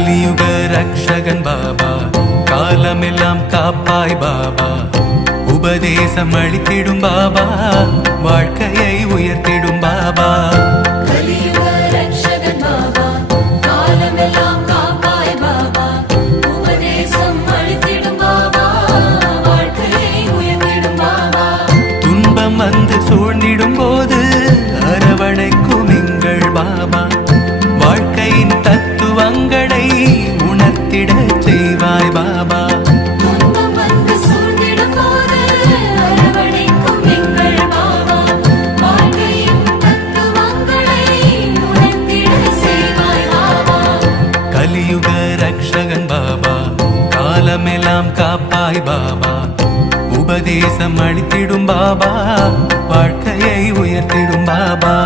கலியுக ரக்ஷகன் பாபா, காலமெல்லாம் காப்பாய் பாபா, உபதேசம் அளித்திடும் பாபா, வாழ்க்கையை உயர்த்திடும் பாபா. கலியுக ரக்ஷகன் பாபா, காலமெல்லாம் காப்பாய் பாபா, உபதேசம் அளித்திடும் பாபா, வாழ்க்கையை உயர்த்திடும் பாபா. துன்பம் வந்து சூழ்ந்திடும் போது அரவணைக்கும் எங்கள் பாபா, வாழ்க்கையின் தத்துவங்களை உணர்த்திட செய்வாய் பாபா. துன்பம் வந்து சூழ்ந்திடும் போது அரவணைக்கும் எங்கள் பாபா, வாழ்க்கையின் தத்துவங்களை உணர்த்திட செய்வாய் பாபா. கலியுக ரக்ஷகன் பாபா, காலமெல்லாம் காப்பாய் பாபா, உபதேசம் அளித்திடும் பாபா, வாழ்க்கையை உயர்த்திடும் பாபா.